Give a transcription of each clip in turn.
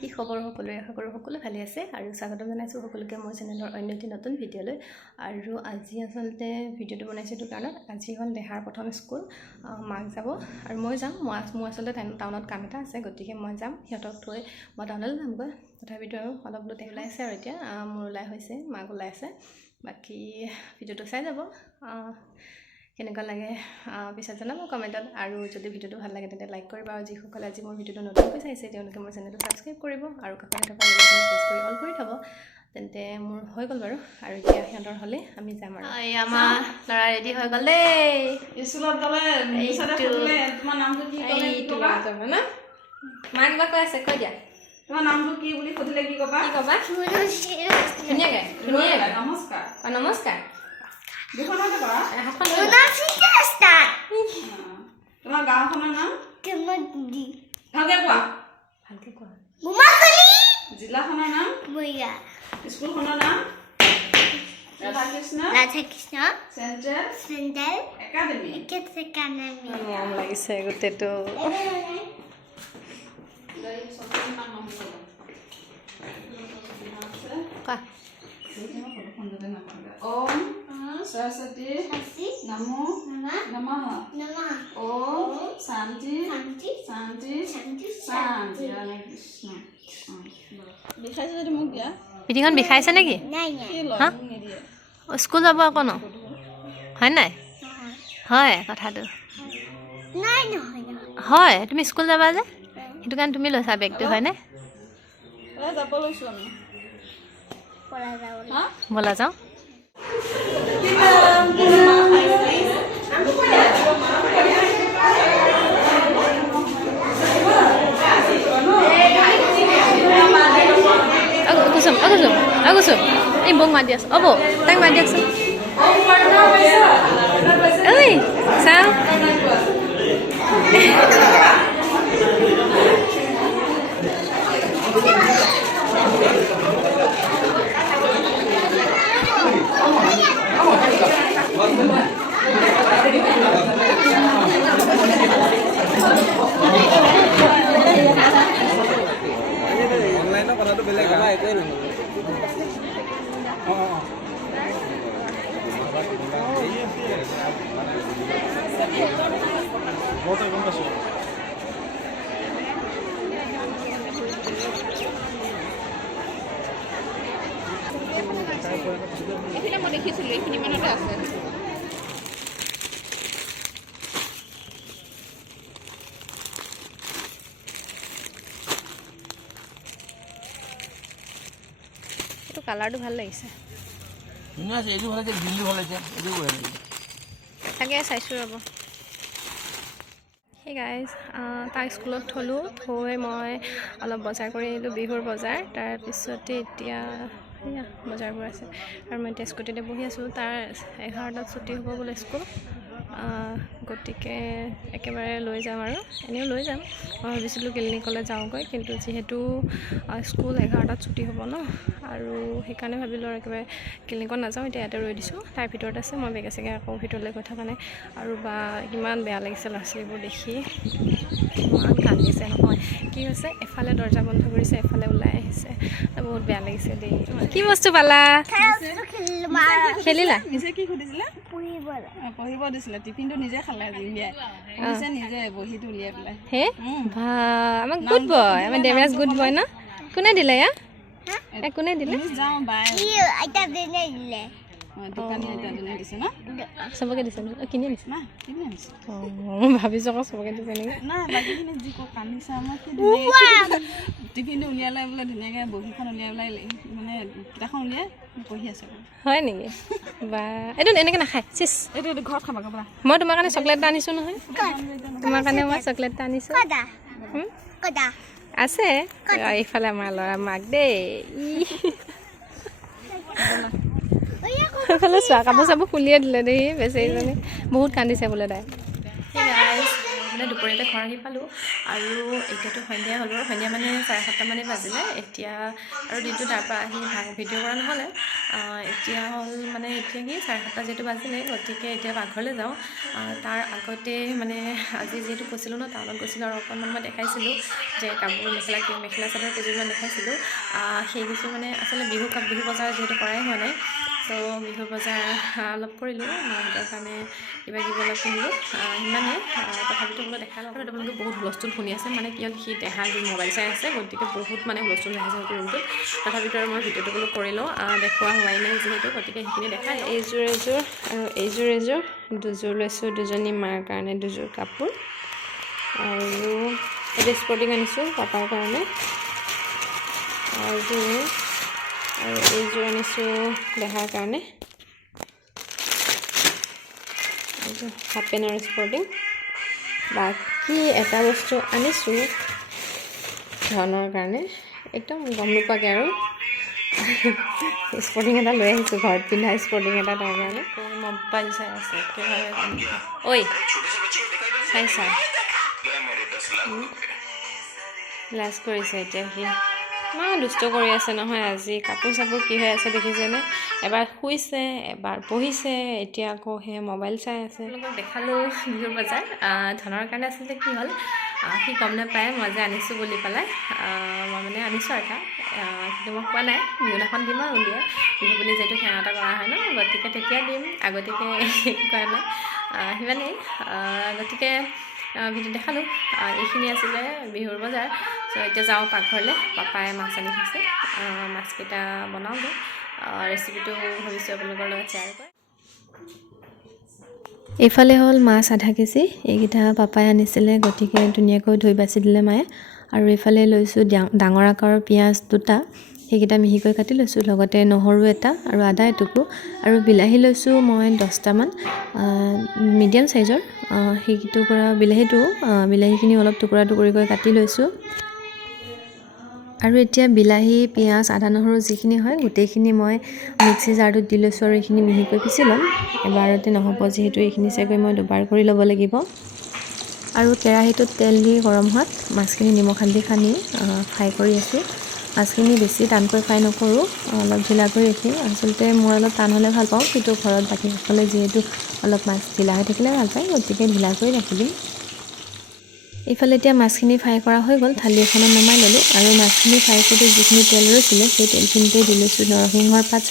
কি খবৰ সকলোৰে আশা কৰোঁ সকলো ভালে আছে আৰু স্বাগতম জনাইছোঁ সকলোকে মোৰ চেনেলৰ অন্য এটি নতুন ভিডিঅ'লৈ আৰু আজি আচলতে ভিডিঅ'টো বনাইছোঁ এইটো কাৰণত আজি হ'ল দেহাৰ প্ৰথম স্কুল মাক যাব আৰু মই যাম মোৰ আচলতে টাউনত কাম এটা আছে গতিকে মই যাম সিহঁতক থৈ মই টাউনলৈ যামগৈ তথাপিতো আৰু অলপ লোতে ওলাই আছে আৰু এতিয়া মোৰ ওলাই হৈছে মাক ওলাই আছে বাকী ভিডিঅ'টো চাই যাব কেনেকুৱা লাগে পিছত জনাব কমেণ্টত আৰু যদি ভিডিঅ'টো ভাল লাগে তেন্তে লাইক কৰিবা আৰু যিসকলে আজি মোৰ ভিডিঅ'টো নতুনকৈ চাইছে তেওঁলোকে মোৰ চেনেলটো ছাবস্ক্ৰাইব কৰিব আৰু কাষতে থকা বেলখন প্ৰেছ কৰি অল কৰি থ'ব তেন্তে মোৰ হৈ গ'ল বাৰু আৰু এতিয়া সিহঁতৰ হ'লে আমি যাম আৰু আমাৰ ল'ৰা ৰেডি হৈ গ'ল দেই স্কুলত গ'লে তোমাৰ নামটো কি ক'লে ক'বা না মা কিবা কৈ আছে কৈ দিয়া তোমাৰ নামটো কি বুলি সুধিলে কি ক'বা ধুনীয়াকৈ নমস্কাৰ নমস্কাৰ দুখনতে কৰা হাতখন তোমাৰ গাঁওখনৰ নাম ভালকে কোৱা ভালকৈ কোৱা জিলাখনৰ নাম স্কুলখনৰ নাম ৰাধাকৃষ্ণ চেণ্ট্ৰেল একাডেমী মৰম লাগিছে গোটেইটো কোৱা ওম সৰস্বতী নমো নমঃ ওম শান্তি শান্তি শান্তি হৰে কৃষ্ণ বিষাইছে যদি মোক দিয়া পিঠিখন বিষাইছে নেকি স্কুল যাব আকৌ ন হয় নাই হয় কথাটো হয় তুমি স্কুল যাবা যে সেইটো কাৰণে তুমি লৈছা বেগটো হয়নে যাব লৈছোঁ আমি ব'লা যাওঁ কুসুম এই বৌক মাতি আছো অ' বৌ তাক মাতি দিয়কচোন ঐ চাওঁ এইখিনি মই দেখিছিলোঁ এইখিনি মানতে আছে এইটো কালাৰটো ভাল লাগিছে তাকে চাইছোঁ ৰ'ব সেই গাইজ তাক স্কুলত থ'লোঁ থৈ মই অলপ বজাৰ কৰি আহিলোঁ বিহুৰ বজাৰ তাৰপিছতে এতিয়া সেয়া বজাৰবোৰ আছে আৰু মই এতিয়া স্কুটিতে বহি আছোঁ তাৰ 11টাত ছুটি হ'ব বোলে স্কুল গতিকে একেবাৰে লৈ যাম আৰু এনেও লৈ যাম মই ভাবিছিলোঁ ক্লিনিকলৈ যাওঁগৈ কিন্তু যিহেতু স্কুল 11টাত ছুটি হ'ব ন আৰু সেইকাৰণে ভাবিলোঁ আৰু একেবাৰে ক্লিনিকত নাযাওঁ এতিয়া ইয়াতে ৰৈ দিছোঁ তাৰ ভিতৰত আছে মই বেগে চেগে আকৌ ভিতৰলৈ গৈ থকা নাই আৰু বা কিমান বেয়া লাগিছে ল'ৰা ছোৱালীবোৰ দেখি ইমান কান্দিছে নহয় কি হৈছে এফালে দৰ্জা বন্ধ কৰিছে এফালে ওলাই আহিছে বহুত বেয়া লাগিছে দেই কি বস্তু পালা খেলিলা কি সুধিছিলে পঢ়িব দিছিলে টিফিনটো নিজে খালে উলিয়াই নিজে বহীটো উলিয়াই পেলাই হে ভা আমাক গুড বয় আমাৰ দেৱৰাজ গুড বয় ন কোনে দিলে ইয়া কোনে দিলে যাওঁ বাই চবকে দিছে কিনি আনিছে না কিনি আনিছে মই ভাবিছোঁ আকৌ চবকে দিছে নেকি নাই বাকীখিনি যি কান্দিছে আমাক টিফিনটো উলিয়াই লৈ বোলে ধুনীয়াকৈ বহীখন উলিয়াই পেলাই মানে কিতাপখন উলিয়াই পঢ়ি আছে হয় নেকি বা এইটো এনেকৈ নাখায় চিছ এইটো ঘৰত খাবা খাবা মই তোমাৰ কাৰণে চকলেট এটা আনিছোঁ নহয় তোমাৰ কাৰণে মই চকলেট এটা আনিছোঁ আছে এইফালে আমাৰ ল'ৰা মাক দেই এইফালে চোৱা কাপোৰ চাপোৰ খুলিয়ে দিলে দেই বেচেৰীজনী বহুত কান্দিছে বোলে তাই মানে দুপৰীয়াতে ঘৰ আহি পালোঁ আৰু এতিয়াতো সন্ধিয়া হ'ল বাৰু সন্ধিয়া মানে 7:30 মানে বাজিলে এতিয়া আৰু দিনটো তাৰপৰা আহি ভিডিঅ' কৰা নহ'লে এতিয়া হ'ল মানে এতিয়া কি 7:30 যিহেতু বাজিলে গতিকে এতিয়া পাকঘৰলৈ যাওঁ তাৰ আগতে মানে আজি যিহেতু কৈছিলোঁ ন টাউনত গৈছিলোঁ আৰু অকণমান মই দেখাইছিলোঁ যে কাপোৰ মেখেলা চাদৰ কেইযোৰমান দেখাইছিলোঁ সেই কেইযোৰ মানে আচলতে বিহু বজাৰ যিহেতু কৰাই হোৱা নাই ত' বিহু বজাৰ অলপ কৰিলোঁ মাহঁতৰ কাৰণে কিবা কিবি অলপ কিনিলোঁ সিমানেই তথাপিতো বোলো দেখা লওঁ তোমালোকে বহুত হুলস্থুল শুনি আছে মানে কি হ'ল সি দেহা মোবাইল চাই আছে গতিকে বহুত মানে হুলস্থুল আহিছে সেইটো ৰুমটোত তথাপিতো আৰু মই ভিডিঅ'টো বোলো কৰিলোঁ দেখুওৱা হোৱাই নাই যিহেতু গতিকে সেইখিনি দেখাই এইযোৰ আৰু এইযোৰ দুযোৰ লৈছোঁ দুজনী মাৰ কাৰণে দুযোৰ কাপোৰ আৰু এটা স্পৰ্টিং আনিছোঁ পাপাৰ কাৰণে আৰু এইযোৰ আনিছোঁ দেহাৰ কাৰণে হাফ পেণ্ট আৰু স্পৰ্টিং বাকী এটা বস্তু আনিছোঁ ধৰণৰ কাৰণে একদম গম নোপোৱাকৈ আৰু স্পৰ্টিং এটা লৈ আহিছোঁ ঘৰত পিন্ধা স্পৰ্টিং এটা তাৰ কাৰণে মোবাইল চাই আছে একেবাৰে ঐ চাইছা লাজ কৰিছে এতিয়া সি দুষ্ট কৰি আছে নহয় আজি কাপোৰ চাপোৰ কি হৈ আছে দেখিছেনে এবাৰ শুইছে এবাৰ পঢ়িছে এতিয়া আকৌ সেই মোবাইল চাই আছে দেখালোঁ বিহু বজাৰ ধনৰ কাৰণে আচলতে কি হ'ল সি গম নাপায় মই যে আনিছোঁ বুলি পেলাই মই মানে আনিছোঁ আৰু কিন্তু মই কোৱা নাই বিহুনাখন দিম আৰু উলিয়াই বিহু বুলি যিহেতু সেৱা এটা কৰা হয় ন গতিকে তেতিয়া দিম আগতীয়াকৈ কৰা নাই সিমানেই গতিকে ভিডিঅ' দেখালোঁ এইখিনি আছিলে বিহুৰ বজাৰ চ' এতিয়া যাওঁ পাকঘৰলৈ পাপাই মাছ আনি থৈছে মাছকেইটা বনাওঁগৈ ৰেচিপিটো ভাবিছোঁ আপোনালোকৰ লগত শ্বেয়াৰ কৰে এইফালে হ'ল মাছ আধা কেজি এইকেইটা পাপাই আনিছিলে গতিকে ধুনীয়াকৈ ধুই বাছি দিলে মায়ে আৰু এইফালে লৈছোঁ ডাঙৰ আকাৰৰ পিঁয়াজ দুটা সেইকেইটা মিহিকৈ কাটি লৈছোঁ লগতে নহৰু এটা আৰু আদা এটুকু আৰু বিলাহী লৈছোঁ মই 10টামান মিডিয়াম চাইজৰ সেইটুকুৰা বিলাহীখিনি অলপ টুকুৰা টুকুৰিকৈ কাটি লৈছোঁ আৰু এতিয়া বিলাহী পিঁয়াজ আদা নহৰু যিখিনি হয় গোটেইখিনি মই মিক্সি জাৰটোত দি লৈছোঁ আৰু এইখিনি মিহিকৈ পিচি ল'ম এবাৰতে নহ'ব যিহেতু এইখিনি চাগৈ মই দুবাৰ কৰি ল'ব লাগিব আৰু কেৰাহীটোত তেল দি গৰম হোৱাত মাছখিনি নিমখ হালধি সানি ফ্ৰাই কৰি আছোঁ মাছখিনি বেছি টানকৈ ফ্ৰাই নকৰোঁ অলপ ঢিলা কৰি ৰাখিম আচলতে মই অলপ টান হ'লে ভাল পাওঁ কিন্তু ঘৰত বাকীসকলে যিহেতু অলপ মাছ ঢিলা হৈ থাকিলে ভাল পায় গতিকে ঢিলা কৰি ৰাখি দিম এইফালে এতিয়া মাছখিনি ফ্ৰাই কৰা হৈ গ'ল থালি এখনত নমাই ল'লোঁ আৰু মাছখিনি ফ্ৰাই কৰি যিখিনি তেল ৰৈছিলে সেই তেলখিনিতে দি লৈছোঁ নৰসিংহৰ পাত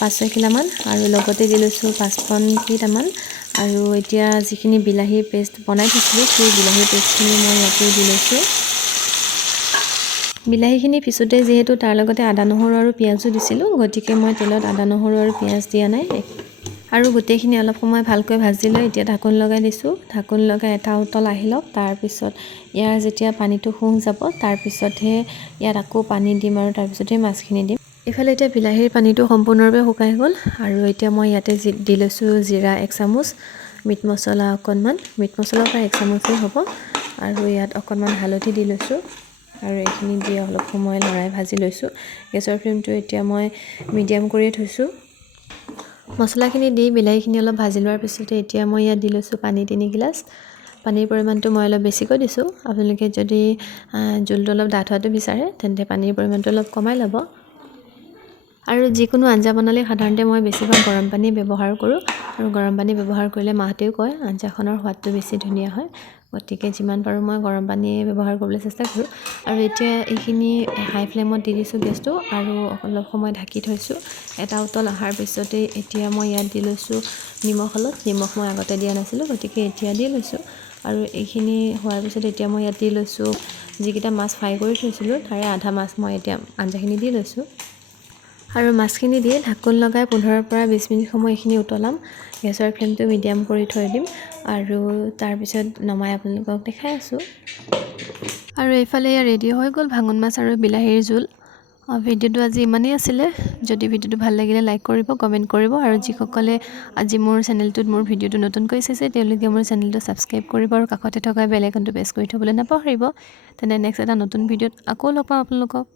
5-6 কিলোমান আৰু লগতে দি লৈছোঁ 5 কেইটামান আৰু এতিয়া যিখিনি বিলাহীৰ পেষ্ট বনাই থৈছিলোঁ সেই বিলাহীৰ পেষ্টখিনি মই ইয়াতে দি লৈছোঁ বিলাহীখিনি পিছোঁতে যিহেতু তাৰ লগতে আদা নহৰু আৰু পিঁয়াজো দিছিলোঁ গতিকে মই তেলত আদা নহৰু আৰু পিঁয়াজ দিয়া নাই আৰু গোটেইখিনি অলপ সময় ভালকৈ ভাজি লৈ এতিয়া ঢাকোন লগাই দিছোঁ ঢাকোন লগাই এটা উতল আহি লওক তাৰপিছত ইয়াৰ যেতিয়া পানীটো শুহ যাব তাৰপিছতহে ইয়াত আকৌ পানী দিম আৰু তাৰপিছতহে মাছখিনি দিম এইফালে এতিয়া বিলাহীৰ পানীটো সম্পূৰ্ণৰূপে শুকাই গ'ল আৰু এতিয়া মই ইয়াতে দি লৈছোঁ জিৰা 1 চামুচ মিট মছলা অকণমান মিট মছলা প্ৰায় 1 চামুচেই হ'ব আৰু ইয়াত অকণমান হালধি দি লৈছোঁ আৰু এইখিনি দি অলপ সময় লৰাই ভাজি লৈছোঁ গেছৰ ফ্লেমটো এতিয়া মই মিডিয়াম কৰিয়ে থৈছোঁ মছলাখিনি দি বিলাহীখিনি অলপ ভাজি লোৱাৰ পিছতে এতিয়া মই ইয়াত দি লৈছোঁ পানী 3 গিলাচ পানীৰ পৰিমাণটো মই অলপ বেছিকৈ দিছোঁ আপোনালোকে যদি জোলটো অলপ ডাঠ হোৱাটো বিচাৰে তেন্তে পানীৰ পৰিমাণটো অলপ কমাই ল'ব আৰু যিকোনো আঞ্জা বনালে সাধাৰণতে মই বেছিভাগ গৰম পানী ব্যৱহাৰ কৰোঁ আৰু গৰম পানী ব্যৱহাৰ কৰিলে মাহঁতেও কয় আঞ্জাখনৰ সোৱাদটো বেছি ধুনীয়া হয় গতিকে যিমান পাৰোঁ মই গৰম পানী ব্যৱহাৰ কৰিবলৈ চেষ্টা কৰোঁ আৰু এতিয়া এইখিনি হাই ফ্লেমত দি দিছোঁ গেছটো আৰু অলপ সময় ঢাকি থৈছোঁ এটা উতল অহাৰ পিছতে এতিয়া মই ইয়াত দি লৈছোঁ নিমখ মই আগতে দিয়া নাছিলোঁ গতিকে এতিয়া দি লৈছোঁ আৰু এইখিনি হোৱাৰ পিছত এতিয়া মই ইয়াত দি লৈছোঁ যিকেইটা মাছ ফ্ৰাই কৰি থৈছিলোঁ তাৰে আধা মাছ মই এতিয়া আঞ্জাখিনি দি লৈছোঁ আৰু মাছখিনি দি ঢাকোন লগাই 15 পৰা 20 মিনিট সময় এইখিনি উতলাম গেছৰ ফ্লেমটো মিডিয়াম কৰি থৈ দিম আৰু তাৰপিছত নমাই আপোনালোকক দেখাই আছোঁ আৰু এইফালে ৰেডি হৈ গ'ল ভাঙন মাছ আৰু বিলাহীৰ জোল ভিডিঅ'টো আজি ইমানেই আছিলে যদি ভিডিঅ'টো ভাল লাগিলে লাইক কৰিব কমেণ্ট কৰিব আৰু যিসকলে আজি মোৰ চেনেলটোত মোৰ ভিডিঅ'টো নতুনকৈ চাইছে তেওঁলোকে মোৰ চেনেলটো ছাবস্ক্ৰাইব কৰিব আৰু কাষতে থকা বেল আইকনটো প্ৰেছ কৰি থবলৈ নাপাহৰিব তেনে নেক্সট এটা নতুন ভিডিঅ'ত আকৌ লগ পাম আপোনালোকক